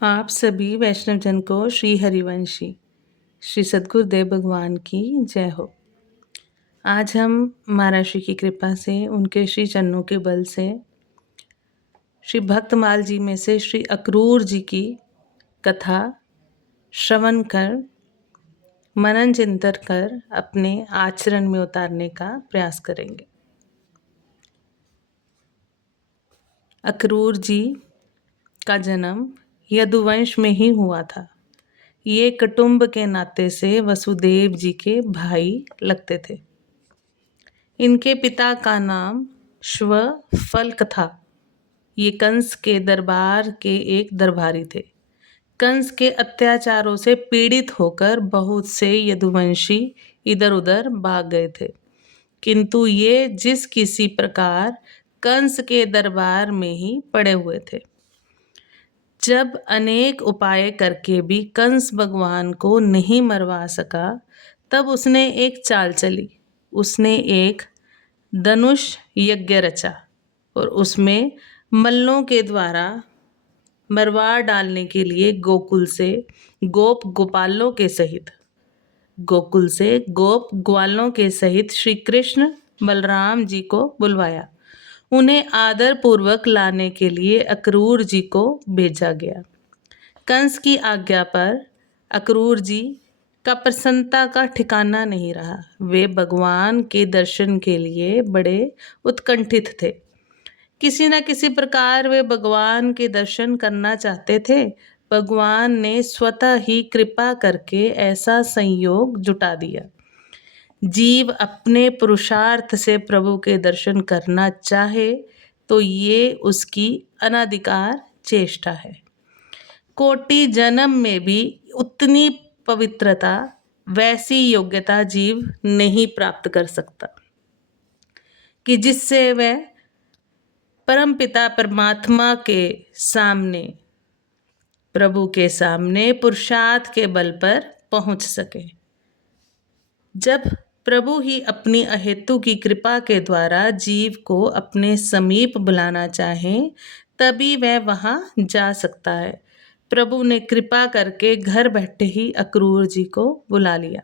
आप सभी वैष्णव जन को श्री हरिवंशी श्री सद्गुरुदेव भगवान की जय हो। आज हम महाराज श्री की कृपा से, उनके श्री चरणों के बल से, श्री भक्तमाल जी में से श्री अक्रूर जी की कथा श्रवण कर, मनन चिंतन कर अपने आचरण में उतारने का प्रयास करेंगे। अक्रूर जी का जन्म यदुवंश में ही हुआ था। ये कुटुंब के नाते से वसुदेव जी के भाई लगते थे। इनके पिता का नाम श्वफल्क था। ये कंस के दरबार के एक दरबारी थे। कंस के अत्याचारों से पीड़ित होकर बहुत से यदुवंशी इधर उधर भाग गए थे, किंतु ये जिस किसी प्रकार कंस के दरबार में ही पड़े हुए थे। जब अनेक उपाय करके भी कंस भगवान को नहीं मरवा सका, तब उसने एक चाल चली। उसने एक धनुष यज्ञ रचा और उसमें मल्लों के द्वारा मरवा डालने के लिए गोकुल से गोप ग्वालों के सहित श्री कृष्ण बलराम जी को बुलवाया। उन्हें आदर पूर्वक लाने के लिए अक्रूर जी को भेजा गया। कंस की आज्ञा पर अक्रूर जी का प्रसन्नता का ठिकाना नहीं रहा। वे भगवान के दर्शन के लिए बड़े उत्कंठित थे। किसी न किसी प्रकार वे भगवान के दर्शन करना चाहते थे। भगवान ने स्वतः ही कृपा करके ऐसा संयोग जुटा दिया। जीव अपने पुरुषार्थ से प्रभु के दर्शन करना चाहे तो ये उसकी अनाधिकार चेष्टा है। कोटि जन्म में भी उतनी पवित्रता, वैसी योग्यता जीव नहीं प्राप्त कर सकता कि जिससे वह परमपिता परमात्मा के सामने, प्रभु के सामने पुरुषार्थ के बल पर पहुंच सके। जब प्रभु ही अपनी अहेतु की कृपा के द्वारा जीव को अपने समीप बुलाना चाहें, तभी वह वहां जा सकता है। प्रभु ने कृपा करके घर बैठे ही अक्रूर जी को बुला लिया।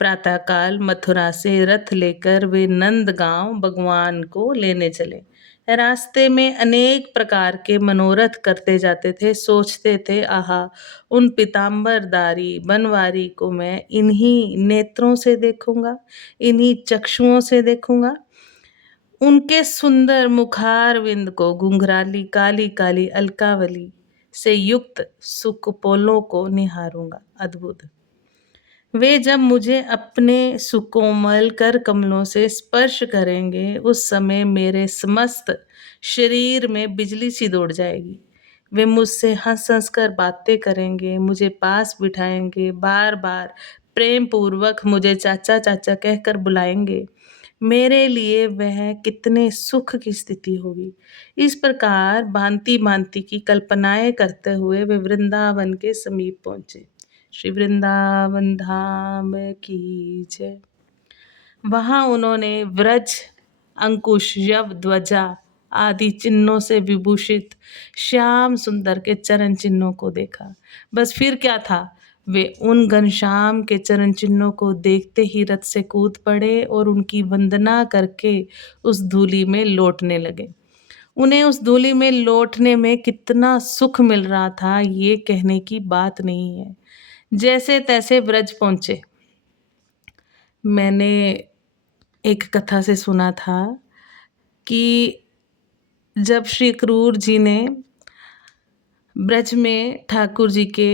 प्रातःकाल मथुरा से रथ लेकर वे नंदगांव भगवान को लेने चले। रास्ते में अनेक प्रकार के मनोरथ करते जाते थे। सोचते थे, आहा, उन पीताम्बरधारी बनवारी को मैं इन्हीं नेत्रों से देखूंगा, इन्हीं चक्षुओं से देखूंगा। उनके सुंदर मुखारविंद को, घुंघराली काली काली अलकावली से युक्त सुकपोलों को निहारूंगा। अद्भुत! वे जब मुझे अपने सुकोमल कर कमलों से स्पर्श करेंगे, उस समय मेरे समस्त शरीर में बिजली सी दौड़ जाएगी। वे मुझसे हंस हंस कर बातें करेंगे, मुझे पास बिठाएंगे, बार बार प्रेम पूर्वक मुझे चाचा चाचा कहकर बुलाएंगे। मेरे लिए वह कितने सुख की स्थिति होगी। इस प्रकार भांति भांति की कल्पनाएं करते हुए वे वृंदावन के समीप पहुंचे। श्री वृंदावन धाम की जय। वहां उन्होंने व्रज, अंकुश, यव, ध्वजा आदि चिन्हों से विभूषित श्याम सुंदर के चरण चिन्हों को देखा। बस फिर क्या था, वे उन घनश्याम के चरण चिन्हों को देखते ही रथ से कूद पड़े और उनकी वंदना करके उस धूलि में लौटने लगे। उन्हें उस धूलि में लौटने में कितना सुख मिल रहा था, ये कहने की बात नहीं है। जैसे तैसे ब्रज पहुंचे। मैंने एक कथा से सुना था कि जब श्री क्रूर जी ने ब्रज में ठाकुर जी के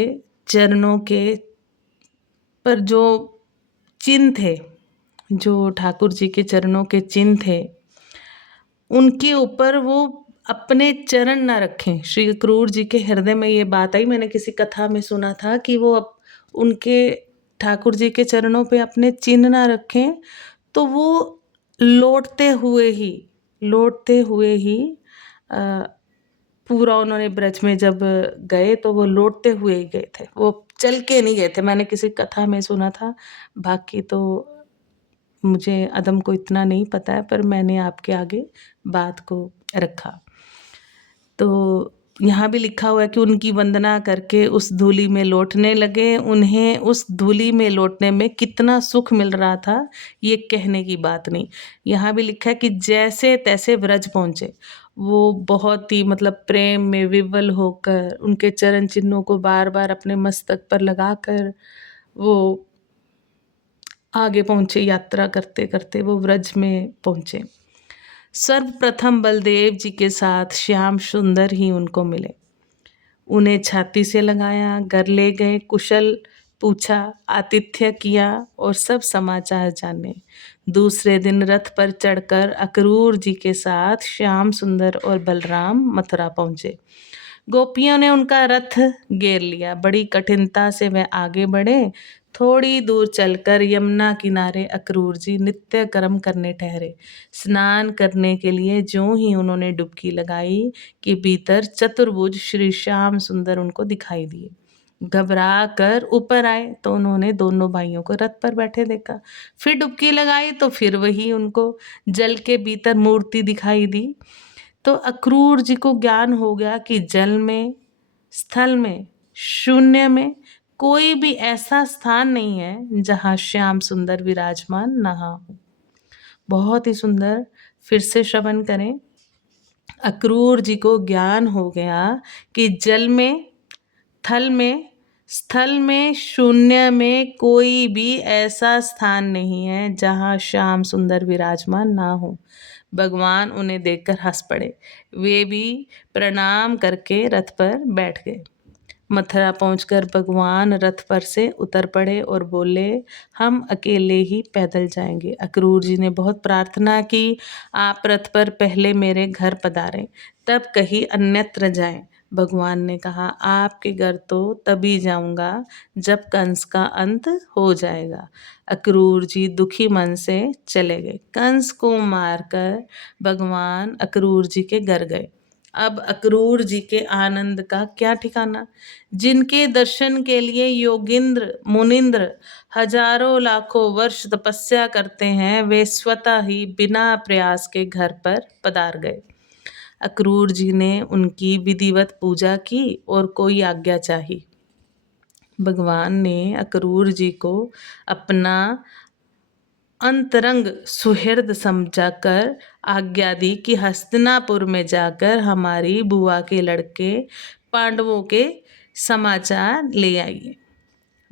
चरणों के पर जो चिन्ह थे, जो ठाकुर जी के चरणों के चिन्ह थे, उनके ऊपर वो अपने चरण ना रखें। श्री क्रूर जी के हृदय में ये बात आई। मैंने किसी कथा में सुना था कि वो उनके ठाकुर जी के चरणों पे अपने चिन्ह ना रखें, तो वो लौटते हुए ही पूरा उन्होंने ब्रज में जब गए तो वो लौटते हुए ही गए थे, वो चल के नहीं गए थे। मैंने किसी कथा में सुना था, बाकी तो मुझे अदम को इतना नहीं पता है, पर मैंने आपके आगे बात को रखा। तो यहाँ भी लिखा हुआ है कि उनकी वंदना करके उस धूलि में लौटने लगे। उन्हें उस धूलि में लौटने में कितना सुख मिल रहा था, ये कहने की बात नहीं। यहाँ भी लिखा है कि जैसे तैसे ब्रज पहुँचे। वो बहुत ही मतलब प्रेम में विह्वल होकर उनके चरण चिन्हों को बार-बार अपने मस्तक पर लगाकर वो आगे पहुँचे, यात्रा करते-करते वो ब्रज में पहुँचे। सर्वप्रथम बलदेव जी के साथ श्याम सुंदर ही उनको मिले। उन्हें छाती से लगाया, घर ले गए, कुशल पूछा, आतिथ्य किया और सब समाचार जाने। दूसरे दिन रथ पर चढ़कर अक्रूर जी के साथ श्याम सुंदर और बलराम मथुरा पहुँचे। गोपियों ने उनका रथ घेर लिया। बड़ी कठिनता से वह आगे बढ़े। थोड़ी दूर चलकर यमुना किनारे अक्रूर जी नित्य कर्म करने ठहरे। स्नान करने के लिए ज्यों ही उन्होंने डुबकी लगाई कि भीतर चतुर्भुज श्री श्याम सुंदर उनको दिखाई दिए। घबरा कर ऊपर आए तो उन्होंने दोनों भाइयों को रथ पर बैठे देखा। फिर डुबकी लगाई तो फिर वही उनको जल के भीतर मूर्ति दिखाई दी। तो अक्रूर जी को ज्ञान हो गया कि जल में, स्थल में, शून्य में कोई भी ऐसा स्थान नहीं है जहाँ श्याम सुंदर विराजमान ना हो। बहुत ही सुंदर, फिर से श्रवण करें। अक्रूर जी को ज्ञान हो गया कि जल में, थल में, स्थल में, शून्य में कोई भी ऐसा स्थान नहीं है जहाँ श्याम सुंदर विराजमान ना हो। भगवान उन्हें देखकर हंस पड़े। वे भी प्रणाम करके रथ पर बैठ गए। मथुरा पहुंचकर भगवान रथ पर से उतर पड़े और बोले, हम अकेले ही पैदल जाएंगे। अक्रूर जी ने बहुत प्रार्थना की, आप रथ पर पहले मेरे घर पधारें, तब कहीं अन्यत्र जाएं। भगवान ने कहा, आपके घर तो तभी जाऊंगा जब कंस का अंत हो जाएगा। अक्रूर जी दुखी मन से चले गए। कंस को मारकर भगवान अक्रूर जी के घर गए। अब अक्रूर जी के आनंद का क्या ठिकाना। जिनके दर्शन के लिए योगिंद्र मुनिंद्र हजारों लाखों वर्ष तपस्या करते हैं, वे स्वतः ही बिना प्रयास के घर पर पधार गए। अक्रूर जी ने उनकी विधिवत पूजा की और कोई आज्ञा चाही। भगवान ने अक्रूर जी को अपना अंतरंग सुहृद समझाकर आज्ञा दी कि हस्तिनापुर में जाकर हमारी बुआ के लड़के पांडवों के समाचार ले आइए।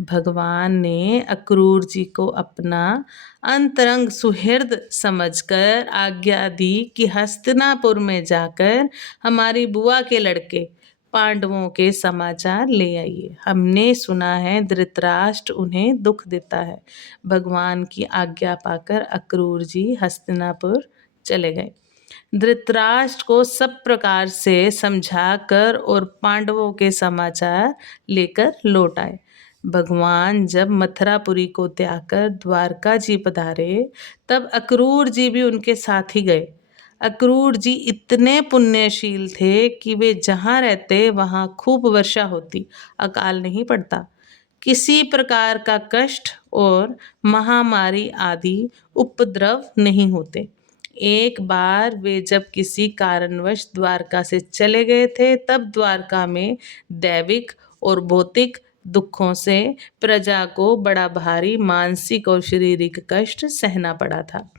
भगवान ने अक्रूर जी को अपना अंतरंग सुहृद समझकर आज्ञा दी कि हस्तिनापुर में जाकर हमारी बुआ के लड़के पांडवों के समाचार ले आइए। हमने सुना है धृतराष्ट्र उन्हें दुख देता है। भगवान की आज्ञा पाकर अक्रूर जी हस्तिनापुर चले गए। धृतराष्ट्र को सब प्रकार से समझाकर और पांडवों के समाचार लेकर लौट आए। भगवान जब मथुरापुरी को त्याग कर द्वारका जी पधारे, तब अक्रूर जी भी उनके साथ ही गए। अक्रूर जी इतने पुण्यशील थे कि वे जहाँ रहते वहाँ खूब वर्षा होती, अकाल नहीं पड़ता, किसी प्रकार का कष्ट और महामारी आदि उपद्रव नहीं होते। एक बार वे जब किसी कारणवश द्वारका से चले गए थे, तब द्वारका में दैविक और भौतिक दुखों से प्रजा को बड़ा भारी मानसिक और शारीरिक कष्ट सहना पड़ा था।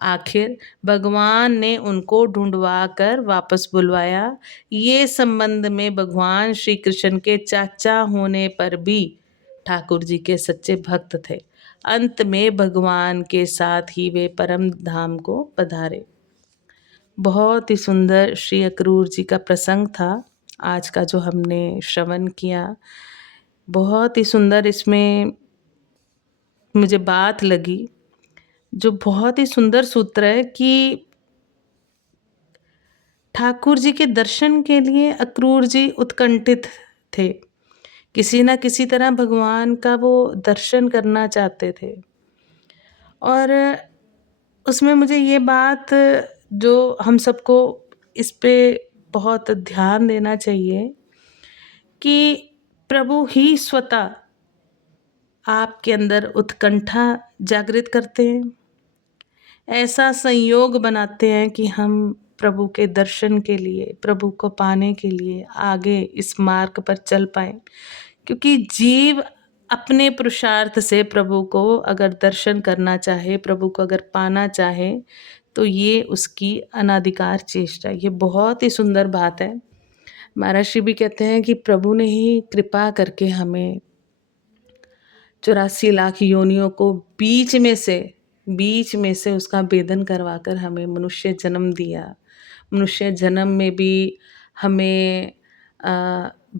आखिर भगवान ने उनको ढूंढवा कर वापस बुलवाया। ये संबंध में भगवान श्री कृष्ण के चाचा होने पर भी ठाकुर जी के सच्चे भक्त थे। अंत में भगवान के साथ ही वे परम धाम को पधारे। बहुत ही सुंदर श्री अक्रूर जी का प्रसंग था आज का जो हमने श्रवण किया। बहुत ही सुंदर इसमें मुझे बात लगी, जो बहुत ही सुंदर सूत्र है कि ठाकुर जी के दर्शन के लिए अक्रूर जी उत्कंठित थे। किसी न किसी तरह भगवान का वो दर्शन करना चाहते थे। और उसमें मुझे ये बात जो हम सबको इस पे बहुत ध्यान देना चाहिए कि प्रभु ही स्वतः आपके अंदर उत्कंठा जागृत करते हैं। ऐसा संयोग बनाते हैं कि हम प्रभु के दर्शन के लिए, प्रभु को पाने के लिए आगे इस मार्ग पर चल पाएँ। क्योंकि जीव अपने पुरुषार्थ से प्रभु को अगर दर्शन करना चाहे, प्रभु को अगर पाना चाहे, तो ये उसकी अनाधिकार चेष्टा है। ये बहुत ही सुंदर बात है। महाराज श्री भी कहते हैं कि प्रभु ने ही कृपा करके हमें 84 लाख योनियों को बीच में से उसका भेदन करवाकर हमें मनुष्य जन्म दिया। मनुष्य जन्म में भी हमें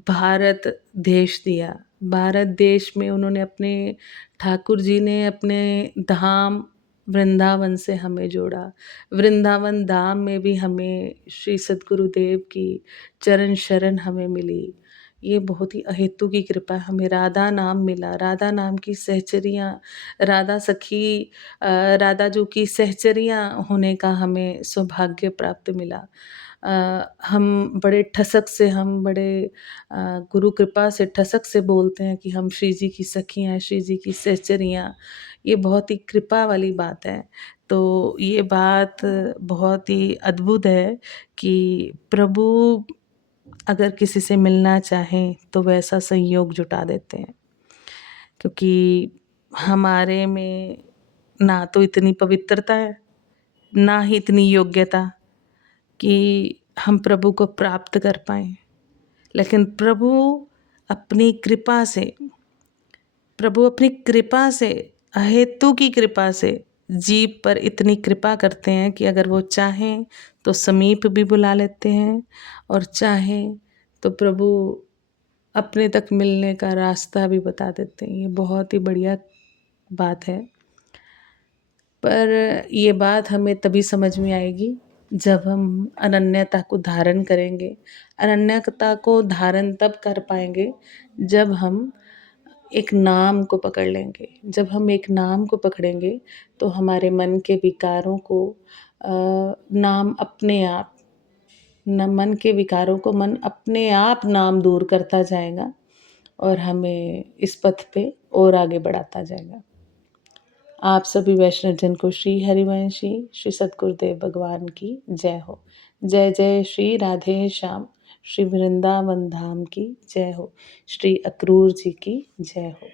भारत देश दिया। भारत देश में उन्होंने अपने ठाकुर जी ने अपने धाम वृंदावन से हमें जोड़ा। वृंदावन धाम में भी हमें श्री सद्गुरुदेव की चरण शरण हमें मिली। ये बहुत ही अहेतु की कृपा है। हमें राधा नाम मिला, राधा नाम की सहचरियाँ, राधा सखी राधा जो की सहचरियाँ होने का हमें सौभाग्य प्राप्त मिला। हम बड़े ठसक से, हम बड़े गुरु कृपा से ठसक से बोलते हैं कि हम श्री जी की सखियाँ हैं, श्री जी की सहचरियाँ। ये बहुत ही कृपा वाली बात है। तो ये बात बहुत ही अद्भुत है कि प्रभु अगर किसी से मिलना चाहें तो वैसा संयोग जुटा देते हैं। क्योंकि हमारे में ना तो इतनी पवित्रता है, ना ही इतनी योग्यता कि हम प्रभु को प्राप्त कर पाएँ। लेकिन प्रभु अपनी कृपा से, अहेतु की कृपा से जीव पर इतनी कृपा करते हैं कि अगर वो चाहें तो समीप भी बुला लेते हैं, और चाहें तो प्रभु अपने तक मिलने का रास्ता भी बता देते हैं। ये बहुत ही बढ़िया बात है। पर ये बात हमें तभी समझ में आएगी जब हम अनन्यता को धारण करेंगे। अनन्यता को धारण तब कर पाएंगे जब हम एक नाम को पकड़ लेंगे। जब हम एक नाम को पकड़ेंगे तो हमारे मन के विकारों को नाम अपने आप मन के विकारों को मन अपने आप नाम दूर करता जाएगा और हमें इस पथ पे और आगे बढ़ाता जाएगा। आप सभी वैष्णव जन को श्री हरिवंशी श्री सद्गुरुदेव भगवान की जय हो। जय जय श्री राधे श्याम, श्री वृंदावन धाम की जय हो, श्री अक्रूर जी की जय हो।